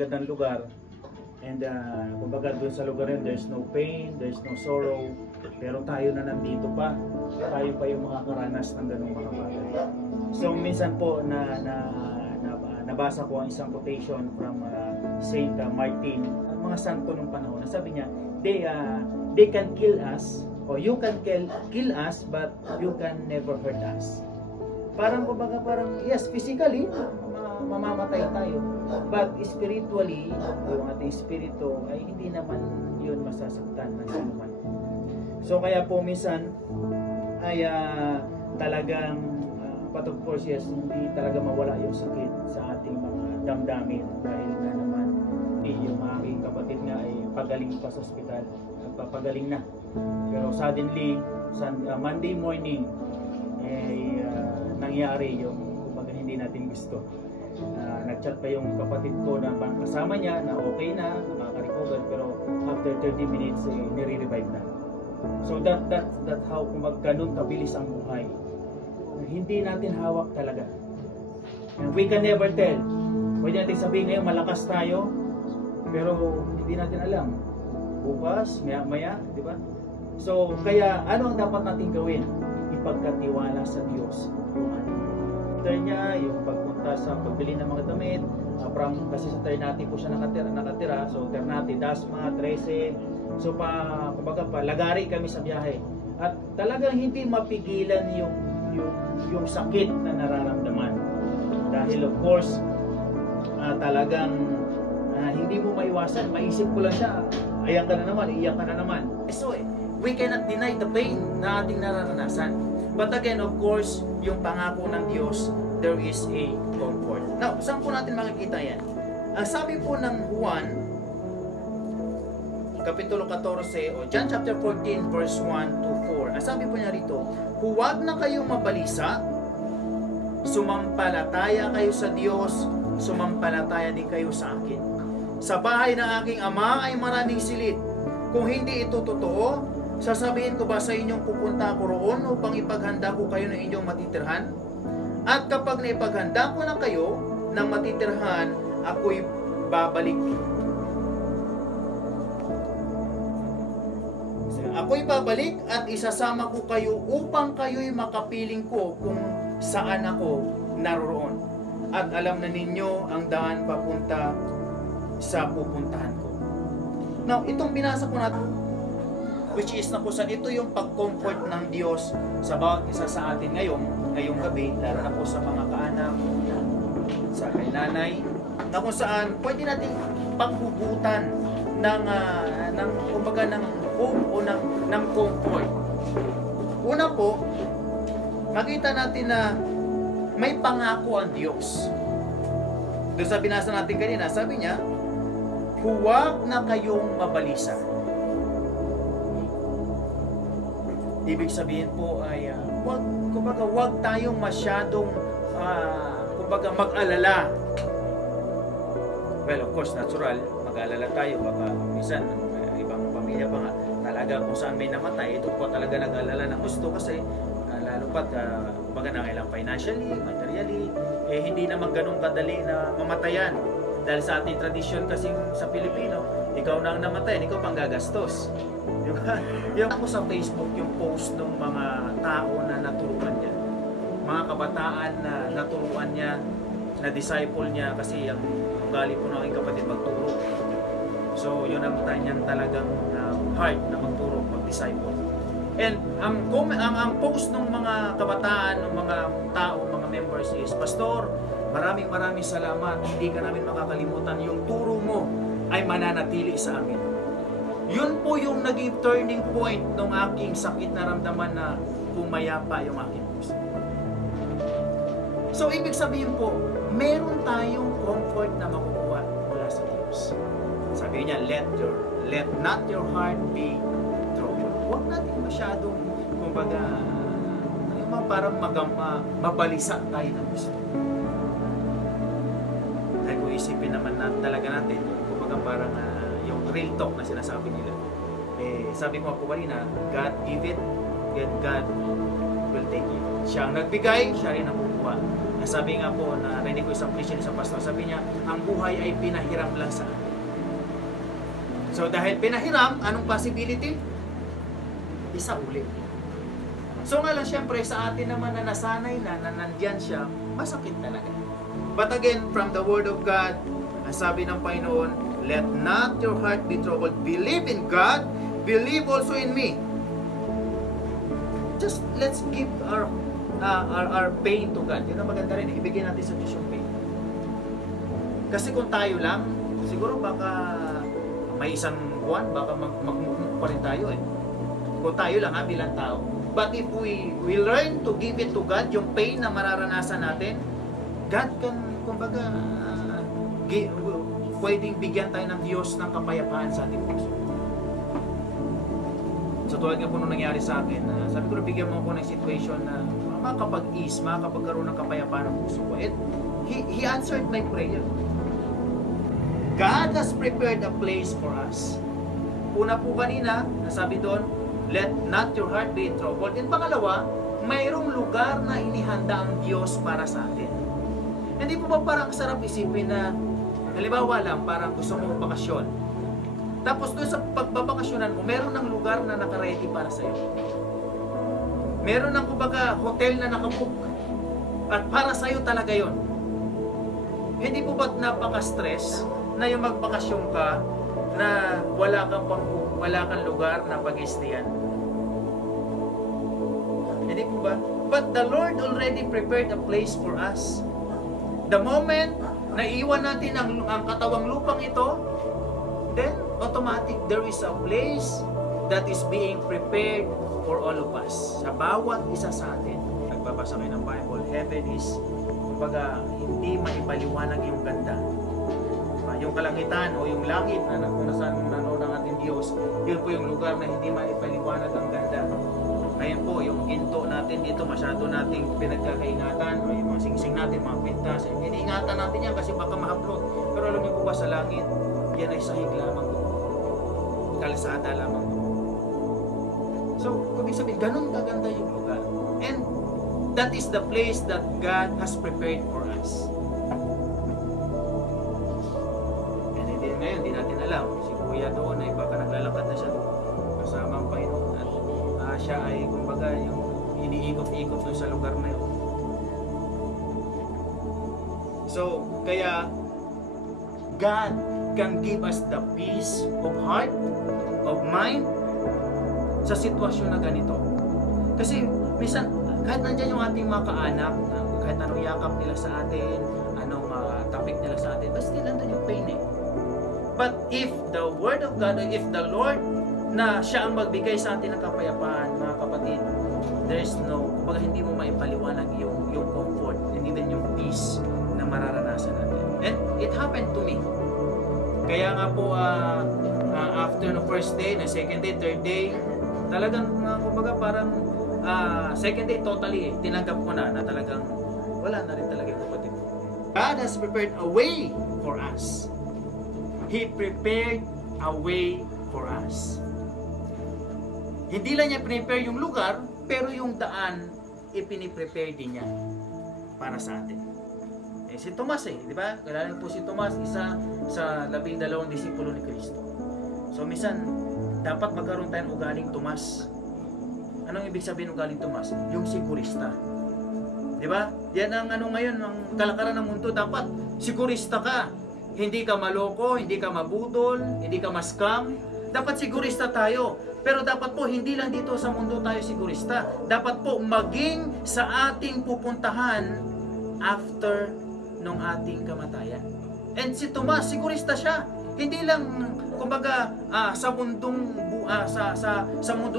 magandang lugar. And kumbaga doon sa lugar yun, there's no pain, there's no sorrow. Pero tayo na nandito pa. Tayo pa yung makakaranas ng ganung mga bagay. So minsan po nabasa ko ang isang quotation from Saint Martin, ang mga santo nung panahon. Sabi niya, they can kill us, or you can kill us, but you can never hurt us. Parang kumbaga yes, physically mamamatay tayo, but spiritually yung ating spirito ay hindi naman yun masasaktan ng anuman. So kaya po minsan ay talagang but of course yes, hindi talaga mawala yung sakit sa ating mga damdamin dahil nga naman yung aking kapatid nga ay pagaling pa sa ospital, nagpapagaling na, pero suddenly Monday morning ay nangyari yung kumbaga hindi natin gusto. Nag-chat pa yung kapatid ko na kasama niya na okay na, nakaka-recover, pero after 30 minutes nire-revive na. So that's how ganun kabilis ang buhay. Hindi natin hawak talaga. And we can never tell. Pwede natin sabihin ngayon malakas tayo, pero hindi natin alam. Bukas, maya-maya, di ba? So kaya ano ang dapat natin gawin? Ipagkatiwala sa Diyos yung ating niya, yung pagpunta sa pagbili ng mga damit, kasi sa Ternate po siya nakatira, so Ternate, Dasma, 13, so kumbaga lagari kami sa biyahe, at talagang hindi mapigilan yung sakit na nararamdaman, dahil of course talagang hindi mo maiwasan, maisip ko lang siya, ayan ka na naman, iyak ka na naman. So we cannot deny the pain na ating nararanasan. But again, of course, yung pangako ng Diyos, there is a comfort. Now, saan po natin makikita yan? Ang sabi po ng Juan, Kapitulo 14, o John chapter 14, verse 1 to 4. Ang sabi po niya rito, huwag na kayong mabalisa, sumampalataya kayo sa Diyos, sumampalataya din kayo sa akin. Sa bahay ng aking ama ay maraming silid. Kung hindi ito totoo, sasabihin ko ba sa inyong pupunta ako roon upang ipaghanda ko kayo ng inyong matitirhan? At kapag naipaghanda ko na kayo ng matitirhan, ako'y babalik. Ako'y babalik at isasama ko kayo upang kayo'y makapiling ko kung saan ako naroon. At alam na ninyo ang daan papunta sa pupuntahan ko. Now, itong binasa ko natin, which is na po sa ito yung pag-comfort ng Diyos sa bawat isa sa atin ngayong gabi, lalo na po sa mga kaanak, sa kay nanay, na kung saan pwede natin paghugutan ng kumbaga ng hope o ng comfort. Una po, makita natin na may pangako ang Diyos. Doon sa binasa natin kanina, sabi niya, huwag na kayong mabalisa. Ibig sabihin po ay wag tayong masyadong mag-alala. Well, of course, natural, mag-alala tayo. Baka minsan, ibang pamilya pa nga, talaga kung saan may namatay, ito po talaga nag-alala ng gusto kasi lalo pat, nangailang financially, materially, hindi naman ganun kadali na mamatayan. Dahil sa ating tradisyon kasi sa Pilipino, ikaw na ang namatayan, ikaw pang gagastos. Yung ako sa Facebook, yung post ng mga tao na naturuan niya, mga kabataan na naturuan niya, na disciple niya, kasi ang ugali po ng aking kapatid magturo. So yun ang kanyang talagang heart na magturo, mag-disciple. And ang post ng mga kabataan, ng mga tao, mga members is, Pastor, maraming salamat, hindi ka namin makakalimutan, yung turo mo ay mananatili sa amin. Yun po yung naging turning point ng aking sakit na ramdaman na pumayapa yung aking puso. So, ibig sabihin po, meron tayong comfort na makukuha mula sa Diyos. Sabi niya, let not your heart be troubled. Huwag natin masyadong, kumbaga, parang mabalisa tayo ng gusto. Dahil kung isipin naman talaga natin, kumbaga parang yung real talk na sinasabi nila. Sabi ko po kanina, God give it, God will take it. Siya ang nagbigay, siya rin ang lupa. Sabi nga po, na rinig ko isang preaching sa pastor, sabi niya, ang buhay ay pinahiram lang sa atin. So dahil pinahiram, anong possibility? Isa ulit. So nga lang, syempre, sa atin naman na nasanay na nandyan siya, masakit talaga. But again, from the Word of God, ang sabi ng Panginoon, let not your heart be troubled. Believe in God, believe also in me. Just let's give our pain to God. Yun ang maganda rin, ibigay natin sa Diyos yung pain. Kasi kung tayo lang, siguro baka may isang buwan, baka magmumuk pa rin tayo eh. Kung tayo lang bilang tao. But if we learn to give it to God, yung pain na mararanasan natin, God can, kumbaga, pwedeng bigyan tayo ng Diyos ng kapayapaan sa ating puso. So tulad nga po nung nangyari sa akin, sabi ko na bigyan mo ako ng situation na makakapag-ease, makakapagkaroon ng kapayapaan ng puso ko. And He answered my prayer. God has prepared a place for us. Una po kanina, nasabi doon, let not your heart be troubled. And pangalawa, mayroong lugar na inihanda ang Diyos para sa atin. Hindi po ba parang sarap isipin na, halimbawa lang, parang gusto mong bakasyon. Tapos doon sa pagbabakasyonan mo, meron ng lugar na nakaready para sa iyo. Meron ng kumbaga hotel na nakabook. At para sa iyo talaga yon. Hindi po ba't napaka-stress na yung magbakasyon ka na wala kang lugar na pag-istayan? Hindi po ba? But the Lord already prepared a place for us. The moment na iwan natin ang katawang lupang ito, then automatic there is a place that is being prepared for all of us. Sa bawat isa sa atin. Nagbabasa kayo ng Bible, heaven is, kumbaga, hindi maipaliwanag yung ganda. Yung kalangitan o yung langit na kung nasaan nanood ng ating Diyos, yun po yung lugar na hindi maipaliwanag ang ganda. Ngayon po, yung ginto natin dito, masyado nating pinagkakaingatan, o yung mga singsing natin, mga pintas, iniingatan natin yan kasi baka ma-upload. Pero alam niyo po ba sa langit, yan ay sahig lamang. Kalsada lamang. So, ibig sabihin, ganun kaganda yung lugar. And that is the place that God has prepared for us. And ngayon, hindi natin alam. Si Kuya doon ay baka naglalakad na siya doon. Kasama ang Panginoon. At siya ay, kumbaga, yung iniikot-ikot doon sa lugar na yun. So, kaya, God can give us the peace of heart, of mind, sa sitwasyon na ganito. Kasi, minsan, kahit nandyan yung ating mga kaanak, kahit anong yakap nila sa atin, anong topic nila sa atin, but still nandun yung pain eh. But if the Word of God, if the Lord na siya ang magbigay sa atin ng kapayapaan, mga kapatid, there is no, kumbaga hindi mo maipaliwanag yung comfort and even yung peace na mararanasan natin. And it happened to me. Kaya nga po, after the first day, na second day, third day, talagang, kumbaga parang, second day, totally, tinanggap ko na talagang, wala na rin talaga yung kapatid. God has prepared a way for us. He prepared a way for us. Hindi lang niya prepare yung lugar, pero yung daan, ipiniprepare din niya para sa atin. Si Tomas di ba? Kilala po si Tomas, isa sa 12 disipulo ni Kristo. So minsan, dapat magkaroon tayo ng ugaling Tomas. Anong ibig sabihin ng ugaling Tomas? Yung sigurista. Di ba? Yan ang ngayon, ang kalakaran ng mundo, dapat sigurista ka. Hindi ka maloko, hindi ka mabudol, hindi ka ma-scam. Dapat sigurista tayo. Pero dapat po, hindi lang dito sa mundo tayo sigurista. Dapat po, maging sa ating pupuntahan after nung ating kamatayan. And si Tomas, sigurista siya. Hindi lang, kumbaga, sa mundong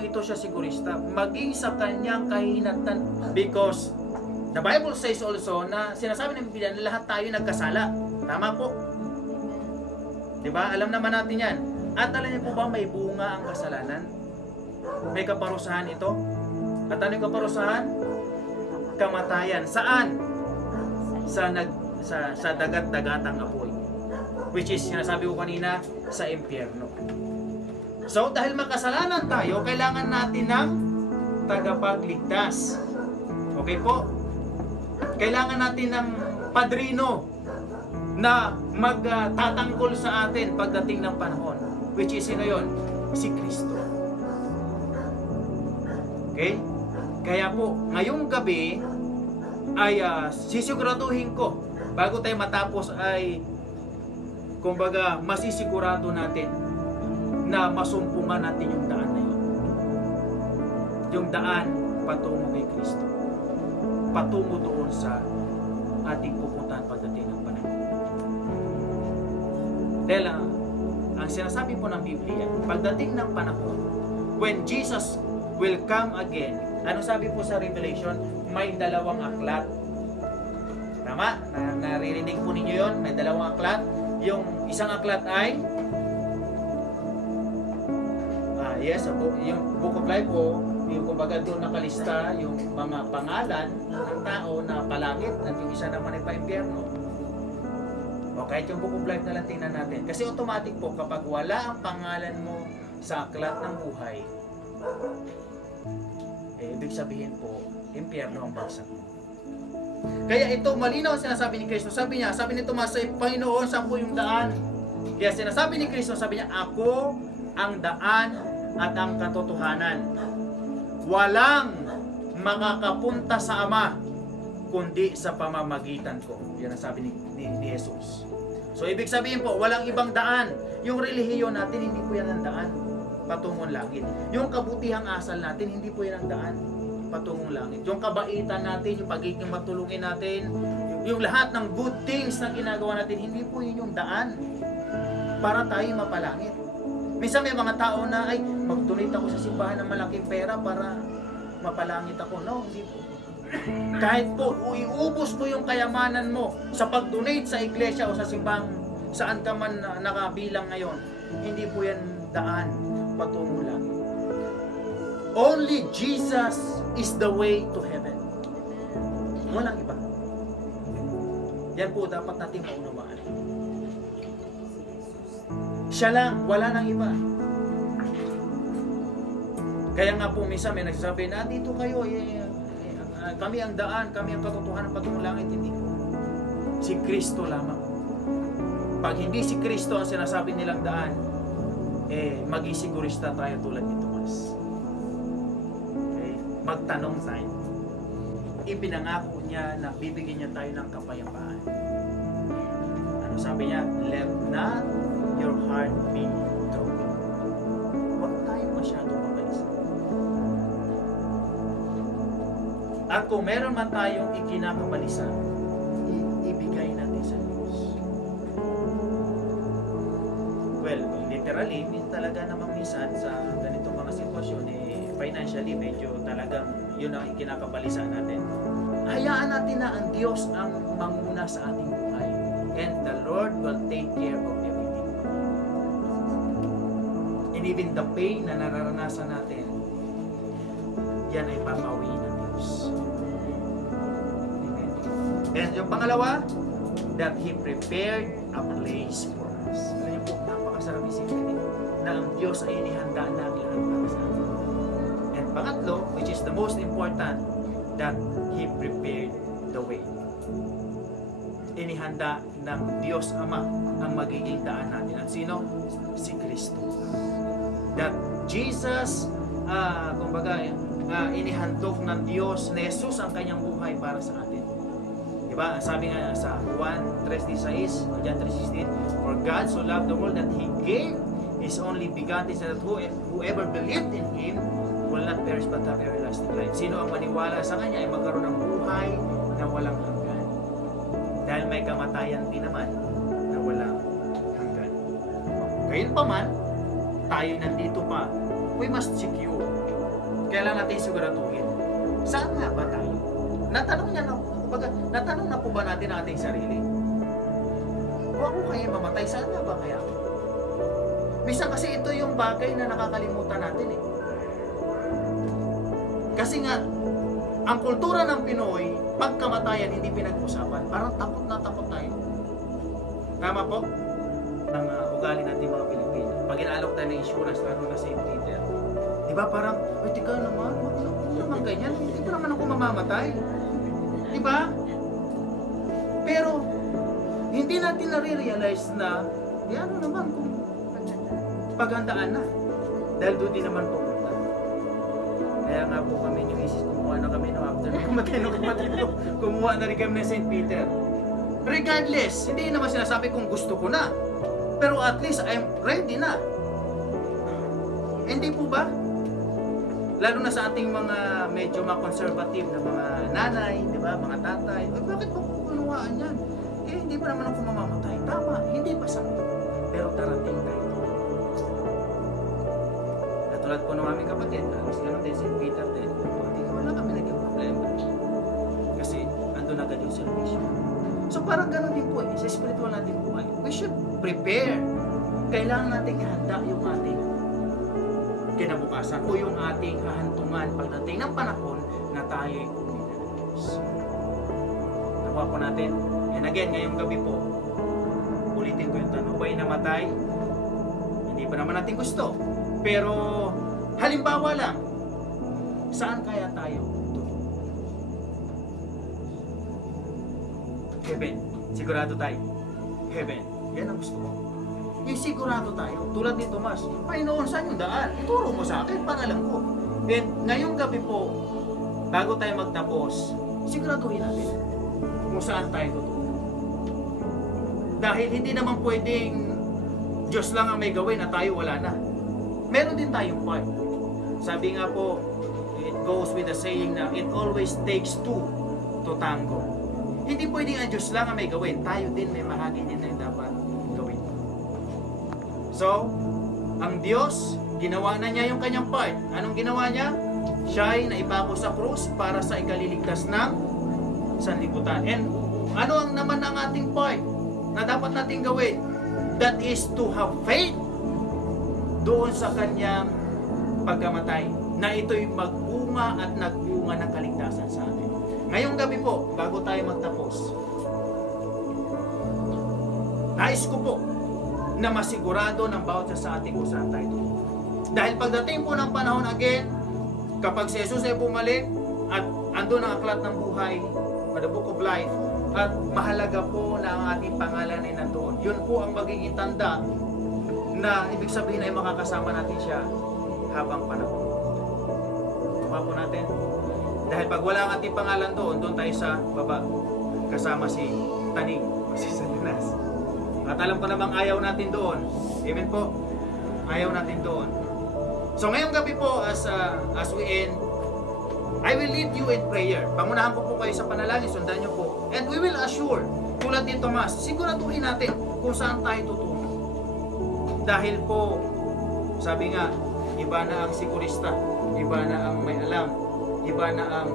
ito siya sigurista. Maging sa kanyang kahinatan. Because the Bible says also na sinasabi ng Biblia na lahat tayo nagkasala. Tama po. Diba? Alam naman natin yan. At alam niyo po ba may bunga ang kasalanan? May kaparusahan ito. At ano yung kaparusahan? Kamatayan. Saan? Sa dagat-dagatang apoy. Which is, sinasabi ko kanina, sa impyerno. So, dahil makasalanan tayo, kailangan natin ng tagapagligtas. Okay po? Kailangan natin ng padrino na magtatanggol sa atin pagdating ng panahon. Which is sino yun? Si Kristo. Okay? Kaya po, ngayong gabi ay sisiguraduhin ko, bago tayo matapos ay, kumbaga, masisigurado natin na masumpungan natin yung daan na yun. Yung daan patungo kay Kristo. Patungo doon sa ating pupuntahan pagdating ng panahon. Dahil ang sinasabi po ng Biblia, pagdating ng panahon, when Jesus will come again, ano sabi po sa Revelation? May dalawang aklat. Tama? Naririnig po ninyo yon? May dalawang aklat. Yung isang aklat ay yes, yung Book of Life po, yung kumbaga doon nakalista yung mga pangalan ng tao na palangit at yung isa naman ay pa-impyerno. O kahit yung Book of Life na lang tingnan natin. Kasi automatic po, kapag wala ang pangalan mo sa aklat ng buhay, ibig sabihin po, impyerno ang bagsak mo. Kaya ito, malinaw ang sinasabi ni Kristo. Sabi ni Tomas, Panginoon, saan po yung daan? Kaya sinasabi ni Kristo, sabi niya, ako ang daan at ang katotohanan. Walang makakapunta sa Ama kundi sa pamamagitan ko. Yan ang sabi ni Jesus. So ibig sabihin po, walang ibang daan. Yung relihiyon natin, hindi po yan ang daan patungong langit. Yung kabutihang asal natin, hindi po yan ang daan patungong langit. Yung kabaitan natin, yung pagiging matulungin natin, yung lahat ng good things na ginagawa natin, hindi po yun yung daan para tayo mapalangit. Minsan may mga tao na, ay, mag-donate ako sa simbahan ng malaking pera para mapalangit ako. No, hindi po. Kahit po, iubos mo yung kayamanan mo sa pag-donate sa iglesia o sa simbang saan ka man nakabilang ngayon, hindi po yan daan patungo lang. Only Jesus is the way to heaven. Walang iba. Yan po dapat nating maunawaan. Siya lang, wala nang iba. Kaya nga po minsan may nagsasabi na dito kayo, kami ang daan, kami ang katotohanan patungong langit. Hindi po. Si Kristo lamang. Pag hindi si Kristo ang sinasabi nilang daan, magisigurista tayo tulad ni Tomas. Okay? Magtanong tayo. Ipinangako niya na bibigyan niya tayo ng kapayapaan. Ano sabi niya? Let not your heart be troubled. Huwag tayo masyadong mabalisan. At kung meron man tayong ikinakabalisan, ibigay natin sa Diyos. Well, literally, talaga namang minsan sa ganitong mga sitwasyon, financially, medyo talagang yun ang ikinakabalisan natin. Hayaan natin na ang Diyos ang manguna sa ating buhay. And the Lord will take care of everything. And even the pain na nararanasan natin, yan ay papawiin ng Diyos. Amen. And yung pangalawa, that He prepared a place for us. Alam niyo po, napakasarap isipin na ang Diyos ay inihanda na ang lahat para sa atin. And pangatlo, which is the most important, that He prepared the way. Inihanda ng Diyos Ama ang magiging daan natin. At sino? Si Kristo. That Jesus, kumbaga, inihandog ng Diyos na Jesus ang kanyang buhay para sa atin. Diba? Sabi nga sa Juan 3:16 o John 3:16, for God so loved the world that He gave His only begotten so that whoever believed in Him will not perish but have everlasting life. Sino ang maniwala sa Kanya ay magkaroon ng buhay na walang hanggan. Dahil may kamatayan din naman na walang hanggan. Gayun pa man, tayo nandito pa, we must secure. Kailangan natin siguraduhin. Saan nga ba tayo? Natanong na po ba natin ang ating sarili? O ako kaya mamatay, saan nga ba kaya? Minsan kasi ito yung bagay na nakakalimutan natin eh. Kasi nga, ang kultura ng Pinoy, pagkamatayan hindi pinag-usapan. Parang takot na takot tayo. Tama po? Ang ugali natin mga Pilipino. Pag inaalok tayo ng insurance, lalo na sa Peter. Diba parang, tika naman, huwag naman ganyan. Hindi pa naman ako mamamatay. Diba? Pero, hindi natin nare-realize na, ano naman kung paghandaan na. Dahil doon din naman pupunta. Kaya nga po kami ni Mrs. kumuha na kami no after kumatay ng kapatid ko. Kumuha na rin kami ng St. Peter. Regardless, hindi naman sinasabi kung gusto ko na. Pero at least I'm ready na. Hindi po ba? Lalo na sa ating mga medyo mga conservative na mga nanay, di ba? Mga tatay. Bakit po kukunawaan yan? Hindi pa naman ako mamamatay. Tama, hindi pa sa pero darating tayo. Katulad po ng aming kapatid, mas ganun din, si Peter din. Wala kami naging problema. Kasi andun agad yung salvation. So parang ganun din po sa spiritual natin buhay. We should prepare. Kailangan natin ihanda yung ating kinabukasan o yung ating hahantungan pagdating ng panahon na tayo ay umilalas. Nakuha po natin. And again, ngayong gabi po, ulitin ko yung tanong, ba'y namatay? Hindi pa naman natin gusto. Pero, halimbawa lang, saan kaya tayo tutungo? Heaven. Sigurado tayo. Heaven. Yan ang gusto ko. Yung sigurado tayo. Tulad ni Tomas. Panginoon, saan yung daan? Ituro mo sa akin para alam ko. And ngayong gabi po, bago tayo magtapos, siguraduhin natin kung saan tayo tutungo. Dahil hindi naman pwedeng Diyos lang ang may gawin na tayo wala na. Meron din tayong part. Sabi nga po, it goes with the saying na it always takes two to tango. Hindi pwedeng ang Diyos lang ang may gawin. Tayo din may mahagi din na dapat gawin. So, ang Diyos, ginawa na niya yung kanyang part. Anong ginawa niya? Siya ay naipako sa krus para sa ikaliligtas ng sanlibutan. And ano ang naman ang ating part na dapat natin gawin? That is to have faith doon sa kanyang pagkamatay, na ito'y magbunga at nagbunga ng kaligtasan sa atin. Ngayong gabi po, bago tayo magtapos, nais ko po na masigurado ng bawat sa ating kung saan tayo. Dahil pagdating po ng panahon again, kapag si Jesus ay bumalik at andun ang aklat ng buhay, the book of life, at mahalaga po na ang ating pangalan ay nandoon. Yun po ang magiging tanda na ibig sabihin ay makakasama natin siya habang panahon. Tuwa po natin. Dahil pag wala ang ating pangalan doon, doon tayo sa baba. Kasama si Taning, si Salinas. At alam ko namang ayaw natin doon. Amen po? Ayaw natin doon. So ngayong gabi po, as we end, I will lead you in prayer. Pangunahan ko po kayo sa panalangin, sundan nyo po. And we will assure, tulad ni Tomas, siguraduhin natin kung saan tayo tutungo. Dahil po, sabi nga, iba na ang sigurista, iba na ang may alam, iba na ang,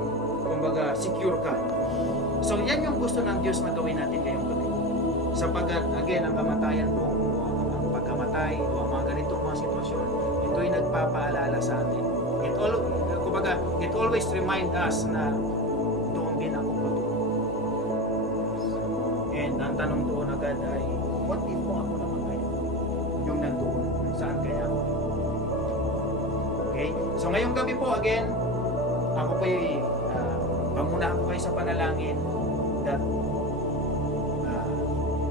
kumbaga, secure ka. So yan yung gusto ng Diyos na gawin natin ngayong gabi. Sapagat, again, ang kamatayan po, ang pagkamatay, o ang mga ganitong mga sitwasyon, ito'y nagpapaalala sa atin. It always remind us na doon din ako patungo. And ang tanong doon agad ay, what if kung ako naman kayo? Yung nandoon, saan kaya ako? Okay? So ngayong gabi po, again, ako po yung pamunahan ko kayo sa panalangin that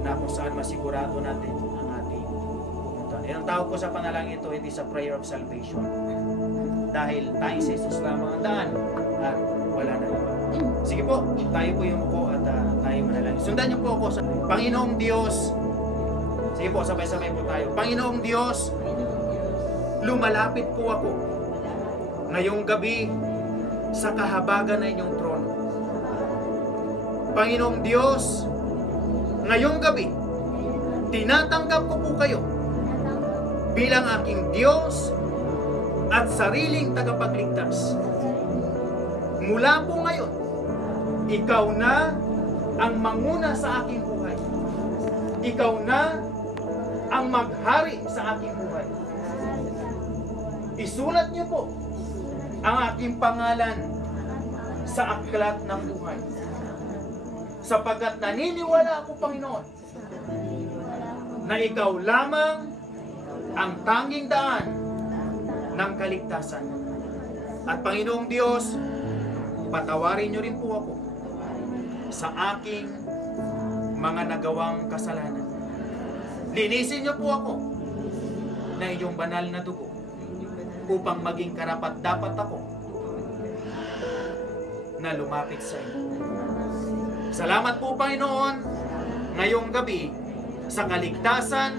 na kung saan masigurado natin ang ating pupuntahan. Ang tawag ko sa panalangin ito, it is a prayer of salvation. Dahil tayo sa Jesus lamang ang daan at wala na iba. Sige po, tayo po yung upo at tayo manalangin. Sundan niyo po ako sa Panginoong Diyos. Sige po, sabay-sabay po tayo. Panginoong Diyos, lumalapit po ako ngayong gabi sa kahabagan ng inyong trono. Panginoong Diyos, ngayong gabi, tinatanggap ko po kayo bilang aking Diyos at sariling tagapagligtas. Mula po ngayon, ikaw na ang manguna sa aking buhay. Ikaw na ang maghari sa aking buhay. Isulat niyo po ang aking pangalan sa aklat ng buhay. Sapagkat naniniwala ako, Panginoon, na ikaw lamang ang tanging daan ng kaligtasan. At Panginoong Diyos, patawarin niyo rin po ako sa aking mga nagawang kasalanan. Linisin niyo po ako na inyong banal na dugo upang maging karapat-dapat ako na lumapit sa inyo. Salamat po, Panginoon, ngayong gabi sa kaligtasan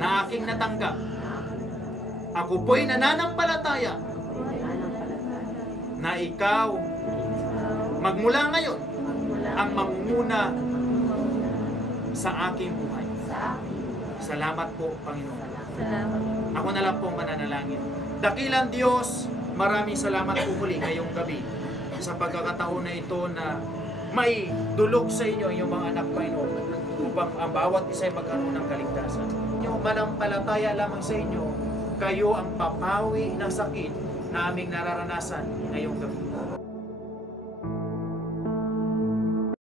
na aking natanggap. Ako po'y nananampalataya na ikaw magmula ngayon ang mamumuna sa aking buhay. Salamat po, Panginoon. Ako na lang po mananalangin. Dakilang Diyos, maraming salamat po muli ngayong gabi sa pagkakataon na ito na may dulog sa inyo yung mga anak, Panginoon, upang ang bawat isa ay magkaroon ng kaligtasan. Yung manampalataya lamang sa inyo, kayo ang papawi ng sakit na aming nararanasan ngayong gabi.